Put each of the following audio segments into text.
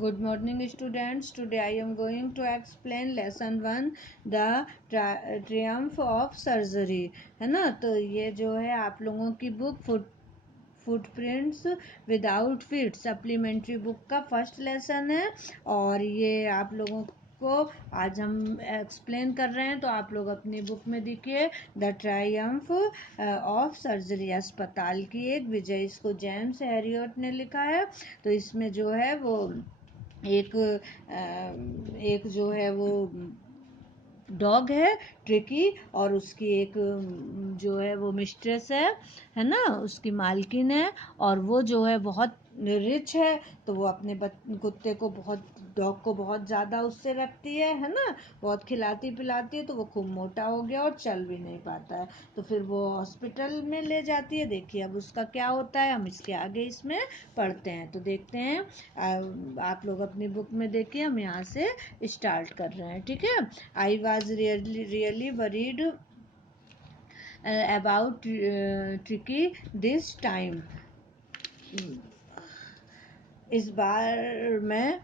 Good morning students. Today I am going to explain lesson 1 the triumph of surgery. है ना, तो ये जो है आप लोगों की book footprints without feet supplementary book का फर्स्ट लेसन है और ये आप लोगों को आज हम एक्सप्लेन कर रहे हैं। तो आप लोग अपनी बुक में देखिए द ट्रायम्फ ऑफ सर्जरी, अस्पताल की एक विजय। इसको जेम्स हैरियट ने लिखा है। तो इसमें जो है वो एक जो है वो डॉग है ट्रिकी, और उसकी एक जो है वो मिस्ट्रेस है ना, उसकी मालकिन है, और वो जो है बहुत रिच है। तो वो अपने कुत्ते को बहुत, डॉग को बहुत ज़्यादा उससे रखती है ना, बहुत खिलाती पिलाती है। तो वो खूब मोटा हो गया और चल भी नहीं पाता है। तो फिर वो हॉस्पिटल में ले जाती है। देखिए अब उसका क्या होता है, हम इसके आगे इसमें पढ़ते हैं। तो देखते हैं, आप लोग अपनी बुक में देखिए, हम यहाँ से स्टार्ट कर रहे हैं। ठीक है। I was really worried about Tricky this time. इस बार मैं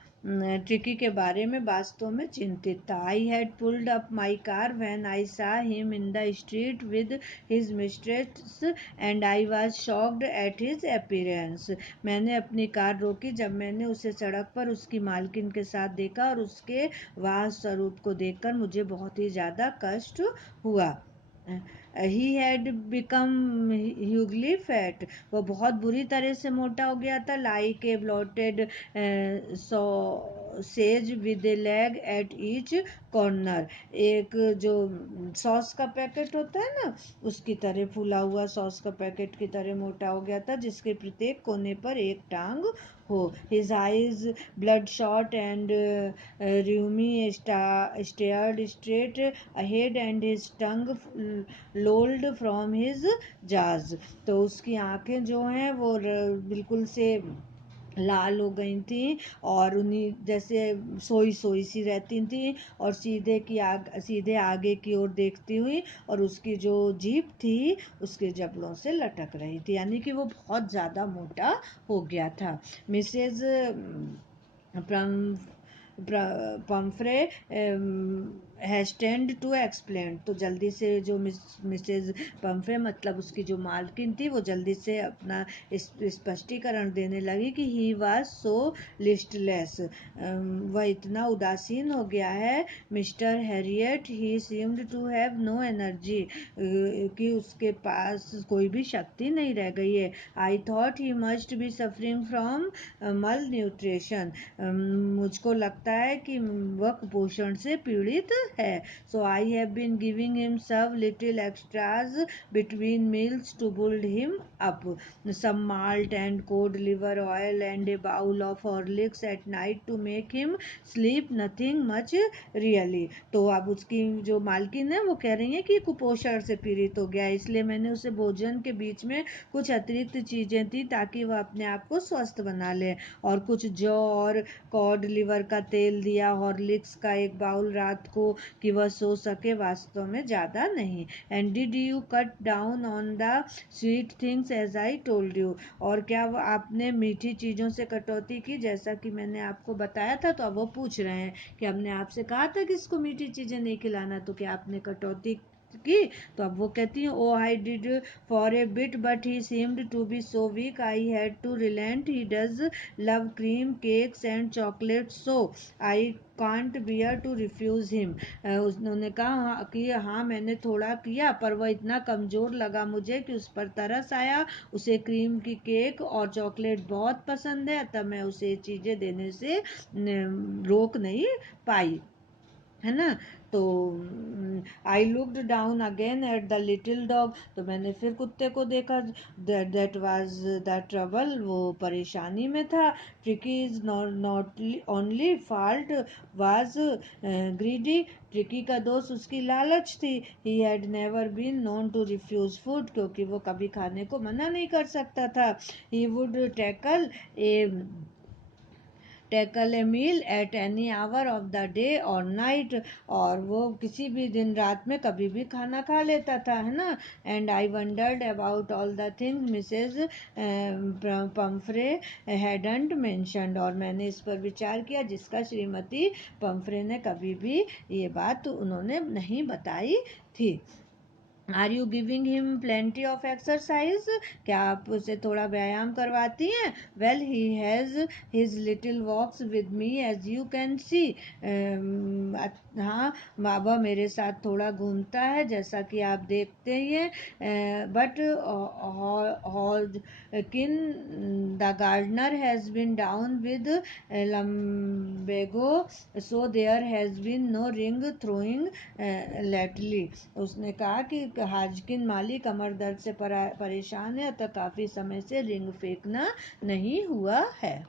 ट्रिकी के बारे में वास्तव में चिंतित था। I had pulled up my car when I सा him in the street with his mistress and I was shocked at his appearance. मैंने अपनी कार रोकी जब मैंने उसे सड़क पर उसकी मालकिन के साथ देखा, और उसके वाह स्वरूप को देखकर मुझे बहुत ही ज़्यादा कष्ट हुआ। He had become hugely fat. वो बहुत बुरी तरह से मोटा हो गया था। Like a bloated sage with a leg at each corner. एक जो सॉस का पैकेट होता है ना, उसकी तरह फूला हुआ सॉस का पैकेट की तरह मोटा हो गया था, जिसके प्रत्येक कोने पर एक टांग हो। His eyes bloodshot and rheumy stared straight ahead and his tongue lolled from his jaws. तो उसकी आंखें जो हैं वो बिल्कुल से लाल हो गई थी, और उन्हीं जैसे सोई सोई सी रहती थी, और सीधे आगे की ओर देखती हुई, और उसकी जो जीभ थी उसके जबड़ों से लटक रही थी, यानी कि वो बहुत ज़्यादा मोटा हो गया था। Mrs Pumphrey hastened to explain. तो जल्दी से जो मिसेज पम्फ्रे मतलब उसकी जो मालकिन थी, वो जल्दी से अपना स्पष्टीकरण देने लगी कि ही वाज सो लिस्टलेस, वह इतना उदासीन हो गया है mister Harriet, he seemed to have no energy, कि उसके पास कोई भी शक्ति नहीं रह गई है। I thought he must be suffering from malnutrition, मुझको लगता है कि वह कुपोषण से पीड़ित है। So I have been giving him some little extras between meals to build him up, some malt and cod liver oil and a bowl of Horlicks at night to make him sleep, nothing much really. तो अब उसकी जो मालकिन है वो कह रही है कि कुपोषण से पीड़ित हो गया, इसलिए मैंने उसे भोजन के बीच में कुछ अतिरिक्त चीजें दी ताकि वह अपने आप को स्वस्थ बना ले, और कुछ जौ और कॉड लिवर का तेल दिया, हॉर्लिक्स का एक बाउल रात को कि वह सो सके, वास्तव में ज़्यादा नहीं। And did you cut down on the sweet things as I told you, और क्या वो आपने मीठी चीज़ों से कटौती की जैसा कि मैंने आपको बताया था। तो अब वो पूछ रहे हैं कि हमने आपसे कहा था कि इसको मीठी चीज़ें नहीं खिलाना, तो क्या आपने कटौती की। तो अब वो कहती हैं, oh I did for a bit but he seemed to be so weak I had to relent, he does love cream cakes and chocolate, so I can't bear to refuse him. उन्होंने कहा कि हाँ मैंने थोड़ा किया, पर वह इतना कमज़ोर लगा मुझे कि उस पर तरस आया। उसे क्रीम की केक और चॉकलेट बहुत पसंद है, तब मैं उसे चीज़ें देने से रोक नहीं पाई, है ना। तो I looked down again at the little dog. तो मैंने फिर कुत्ते को देखा। दैट वाज द ट्रबल, वो परेशानी में था। Tricki is not only fault was greedy, Tricki का दोस्त उसकी लालच थी। He had never been known to refuse food, क्योंकि वो कभी खाने को मना नहीं कर सकता था। He would tackle a tackle a meal at any hour of the day और नाइट, और वो किसी भी दिन रात में कभी भी खाना खा लेता था, है ना. And I wondered about all the things missus Pumphrey hadn't mentioned, और मैंने इस पर विचार किया जिसका श्रीमती पम्फ्रे ने कभी भी ये बात उन्होंने नहीं बताई थी. Are you giving him plenty of exercise, क्या आप उसे थोड़ा व्यायाम करवाती हैं. Well he has his little walks with me as you can see, हाँ बाबा मेरे साथ थोड़ा घूमता है जैसा कि आप देखते ही हैं. But Hodgkin the gardener has been down with lumbago, so there has been no ring throwing lately. उसने कहा कि हाजकिन माली कमर दर्द से परेशान है, अतः काफ़ी समय से रिंग फेंकना नहीं हुआ है.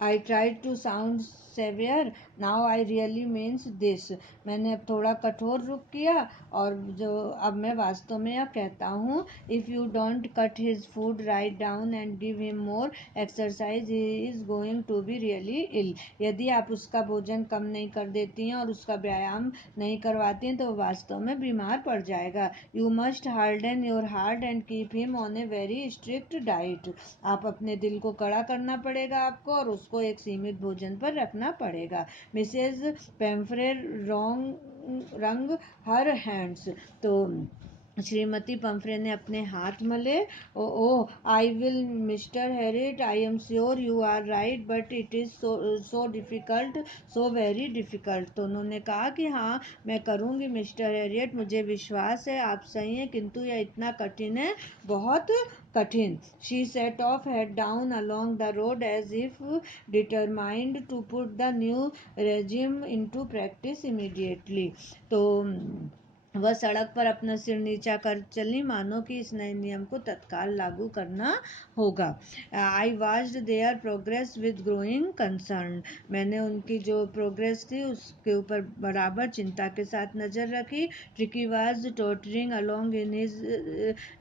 I tried to sound severe, now I really means this. मैंने अब थोड़ा कठोर रुख किया और जो अब मैं वास्तव में अब कहता हूँ. If you don't cut his food right down and give him more exercise, he is going to be really ill. यदि आप उसका भोजन कम नहीं कर देती हैं और उसका व्यायाम नहीं करवाती हैं तो वो वास्तव में बीमार पड़ जाएगा. You must harden your heart and keep him on a very strict diet. आप अपने दिल को कड़ा करना पड़ेगा आपको और उसको एक सीमित भोजन पर रखना पड़ेगा. मिसेज पेम्फ्रे रंग हर हैंड्स, तो श्रीमती पम्फ्रे ने अपने हाथ मले. Oh I will Mr Herriot, I am sure you are right but it is so difficult, so very difficult. तो उन्होंने कहा कि हाँ मैं करूँगी मिस्टर हैरियट, मुझे विश्वास है आप सही हैं, किंतु यह इतना कठिन है, बहुत कठिन. She set off head down along the road as if determined to put the new regime into practice immediately. तो वह सड़क पर अपना सिर नीचा कर चली मानो कि इस नए नियम को तत्काल लागू करना होगा. I watched there progress with growing concern, मैंने उनकी जो प्रोग्रेस थी उसके ऊपर बराबर चिंता के साथ नज़र रखी. Tricki was tottering along in his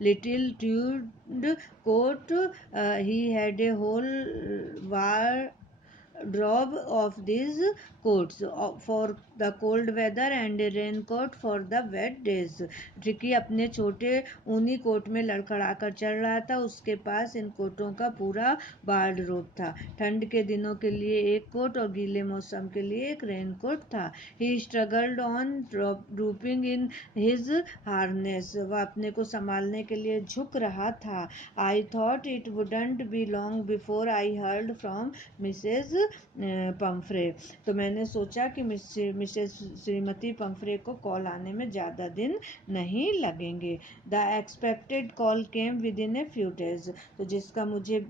little tweed coat, he had a whole wardrobe of these coats for the cold weather and a raincoat for the wet days. Tricky अपने छोटे ऊनी कोट में लड़खड़ाकर चल रहा था. उसके पास इन कोटों का पूरा वार्डरोब था. ठंड के दिनों के लिए एक कोट और गीले मौसम के लिए एक रेनकोट था. He struggled on drooping in his harness, वह अपने को संभालने के लिए झुक रहा था. I thought it wouldn't be long before I heard from Mrs Pumphrey, तो मैंने सोचा कि मिसेज श्रीमती पम्फ्रे को कॉल आने में ज़्यादा दिन नहीं लगेंगे. The expected call came within a few days, तो जिसका मुझे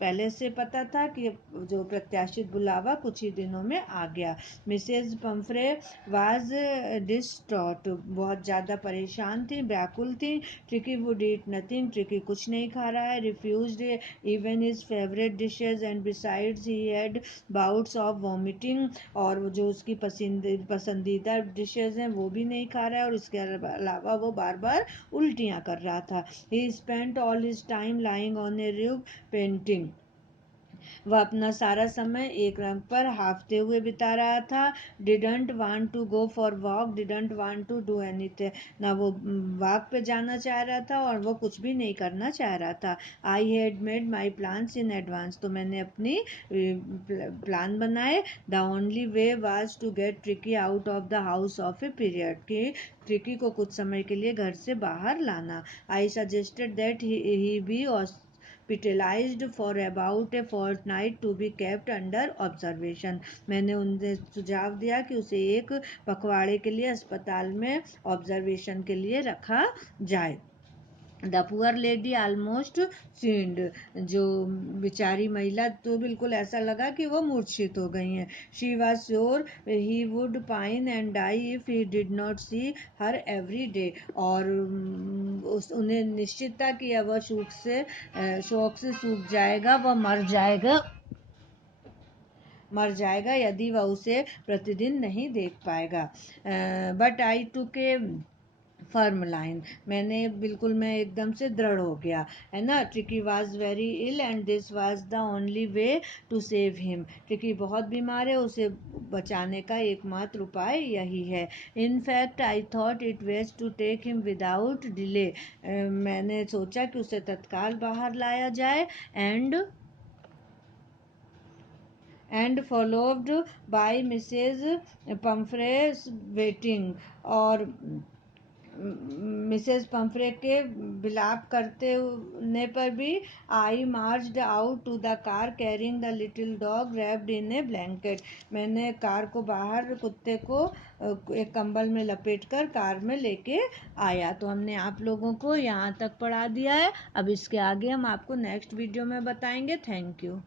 पहले से पता था कि जो प्रत्याशित बुलावा कुछ ही दिनों में आ गया. मिसेज पम्फ्रे वाज डिस्ट्रॉट, बहुत ज़्यादा परेशान थी, व्याकुल थी. Tricky would eat nothing, tricky कुछ नहीं खा रहा है. Refused even his favourite dishes and besides he had bouts of vomiting, और जो उसकी पसंदीदा डिशेज हैं वो भी नहीं खा रहा है और इसके अलावा वो बार बार उल्टियाँ कर रहा था. ही spent all his time lying on A roof painting, वह अपना सारा समय एक रंग पर हाफते हुए बिता रहा था. Didn't want to go for walk, didn't want to do anything, ना वो वॉक पे जाना चाह रहा था और वो कुछ भी नहीं करना चाह रहा था. I had made my plans in advance, तो मैंने अपनी प्लान बनाए. The only way was to get Tricki out of the house of a period, कि ट्रिकी को कुछ समय के लिए घर से बाहर लाना. I suggested that he be hospitalized for about a fortnight to be kept under observation. मैंने उनसे सुझाव दिया कि उसे एक पखवाड़े के लिए अस्पताल में ऑब्जर्वेशन के लिए रखा जाए. द पुअर लेडी आलमोस्ट सीन्ड, जो बेचारी महिला तो बिल्कुल ऐसा लगा कि वो मूर्छित हो गई हैं. She was sure he would pine and die if he did not see her every day, और उन्हें निश्चित था कि वह शौक से सूख जाएगा, वह मर जाएगा यदि वह उसे प्रतिदिन नहीं देख पाएगा. But I took a firm line, मैं एकदम से दृढ़ हो गया, है ना। Tricki was very ill and this was the only way to save him. Tricki बहुत बीमार है, उसे बचाने का एकमात्र उपाय यही है। In fact I thought it best to take him without delay. मैंने सोचा कि उसे तत्काल बाहर लाया जाए। And followed by Mrs Pumphrey's wailing, और मिसेस पम्फ्रे के विलाप करने पर भी I marched out to the car carrying the little dog wrapped in a blanket. मैंने कार को बाहर कुत्ते को एक कंबल में लपेट कर कार में लेके आया। तो हमने आप लोगों को यहाँ तक पढ़ा दिया है। अब इसके आगे हम आपको नेक्स्ट वीडियो में बताएंगे। Thank you.